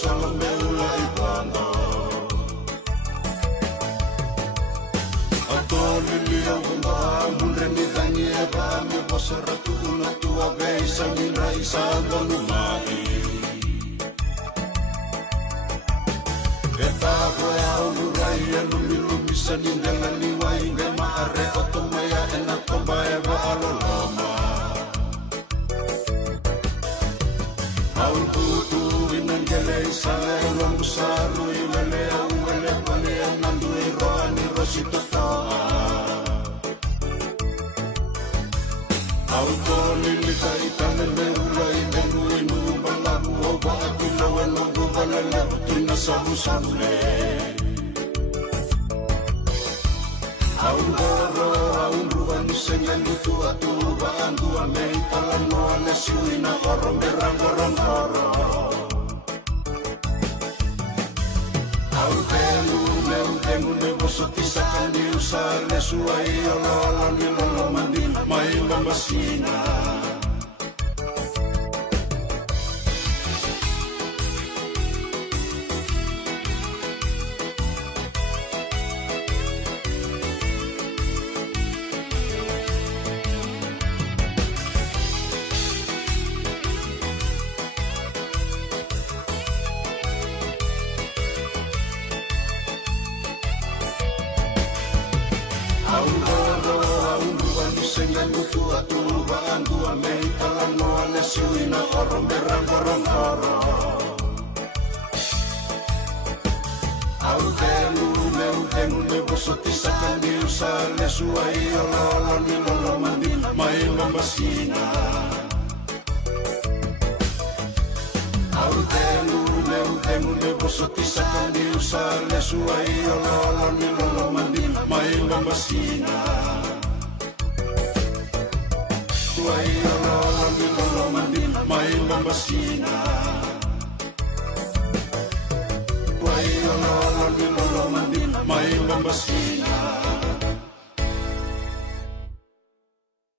solo me ulai banda Atolili amba munre mi tangi eba mi bosaratu una tua veisa min raisa andanumahi Eta koe au murai lumi sanindela ni wai ngai maare otomaya ena tomba eba aloloma Au kutu inangele isale lambu saru ilele au ele pale anandu iroani rosito toa Au toli lita itane meula imenu inu balagu oba akilo enogu balele utina sabu sable Au goro au ruani sengendu tua tuba andu amei talano ale siwina oro merangorongoro Au temu ne bosoti sakani usale suai ololo ni lolo mandi mai mamasina Sengangu tua tuba andu amei talano ale siwina oro merangorongoro Au temu ne bosoti sakani usale suai ololo ni lolo mandi mai mamasina Au temu ne bosoti sakani usale suai ololo ni lolo mandi mai mamasina Suai ololo ni lolo mandi mai mamasina Suai ololo ni lolo mandi mai mamasina